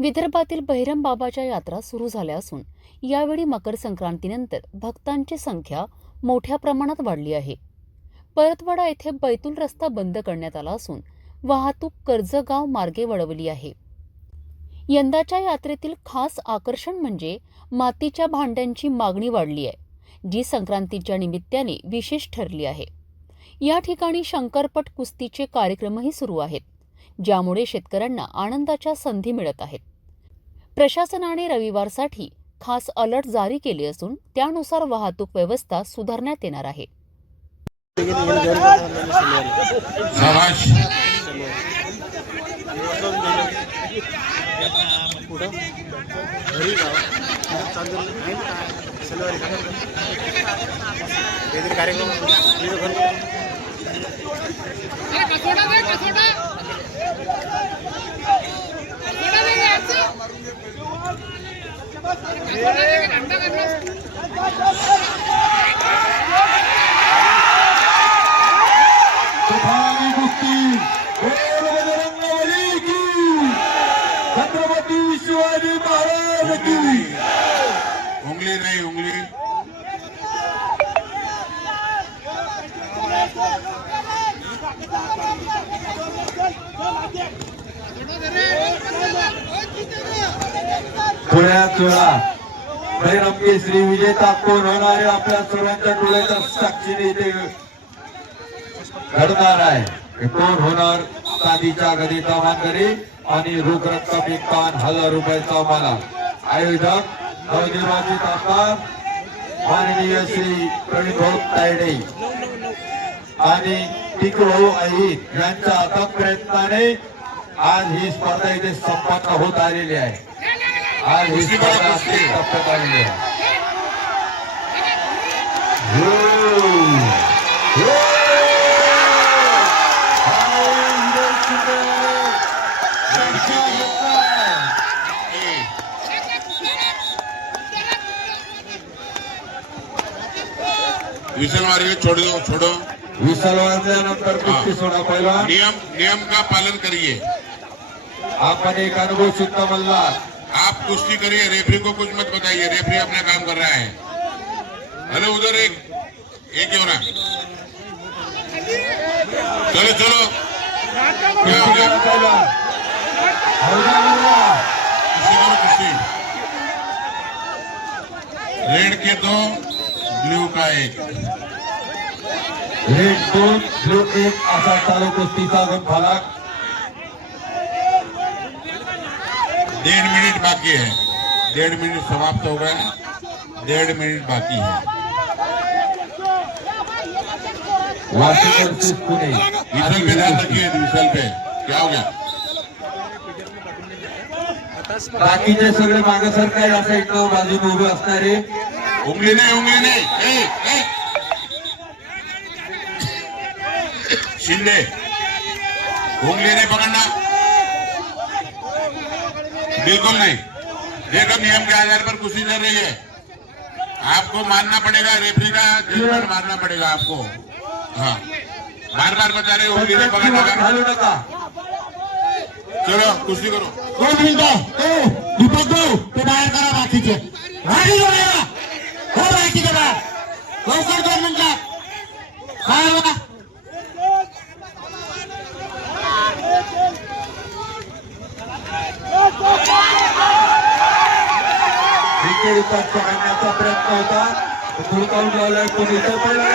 विदर्भातील बहिरम बाबाच्या यात्रा सुरू झाल्या असून यावेळी मकर संक्रांतीनंतर भक्तांची संख्या मोठ्या प्रमाणात वाढली आहे. परतवाडा येथे बैतूल रस्ता बंद करण्यात आला असून वाहतूक कर्जगाव मार्गे वळवली आहे. यंदाच्या यात्रेतील खास आकर्षण म्हणजे मातीच्या भांड्यांची मागणी वाढली आहे जी संक्रांतीच्या निमित्ताने विशेष ठरली आहे. या ठिकाणी शंकरपट कुस्तीचे कार्यक्रमही सुरू आहेत. ज्यामुळे शेतकऱ्यांना आनंदाच्या संधी मिळत आहेत. प्रशासनाने रविवारसाठी खास अलर्ट जारी केले असून त्यानुसार वाहतूक व्यवस्था सुधारण्यात येणार आहे. कार्यक्रम छत्रपती शिवाजी महाराज की उंगली नहीं उंगली पुण्यात सोळा बहिरमके श्री विजेता कोण होणारे आपल्या सर्वांच्या डोळ्याच्या साक्षीने इथे घडणार आहे. कोण होणार चांदीच्या गदीचा मानकरी आणि रोख रक्कम एकावन्न हजार रुपयाचा मला. आयोजक नवनिर्वाचित आमदार माननीय श्री प्रवीण भाऊ तायडे आणि टिकभाऊ अहित यांच्या अथक प्रयत्नाने आज ही स्पर्धा इथे संपन्न होत आलेली आहे. आज ही स्पर्धा अंतिम टप्प्यात आलेली आहे. विसल मारिए छोड़ दो छोड़ो विसल कुस्ती सोडा पहिला नियम नियम का पालन करिए आपण एक अनुभव सिद्ध मल्हार आप कुश्ती करिए रेफरी को कुछ मत बताइए रेफरी अपना काम कर रहा है। हेलो, उधर एक एक क्यों ना? चलो चलो। क्या. कुश्ती। रेड के दो, ब्लू का एक। रेड दो, ब्लू एक असा चालू कुस्तीचा फलक। डेढ़ मिनट बाकी है। डेढ़ मिनट समाप्त हो गए। डेढ़ मिनट बाकी है। विसल पे ध्यान रखिए विसल पे। क्या हो गया? बाकीचे सगळे मागे सरकार असं एक बाजूने उभे असणारे? उंगली नहीं उंगली नहीं ए, ए। शिंदे। उंगली नहीं पकड़ना बिल्कुल नहीं देखो नियम के आधार पर कुश्ती चल रही है आपको मानना पड़ेगा रेफरी का जजमेंट मानना पड़ेगा आपको हाँ बार बार बता रहे उंगली नहीं पकड़ना का घालू नका चलो कुश्ती करो दोन मिनिटं ए दीपक भाऊ ते बाहेर करा बाकीचे विकेट विकेट पकडण्याचा प्रयत्न होता. धुडकावून लावलाय कोणी तो पहिला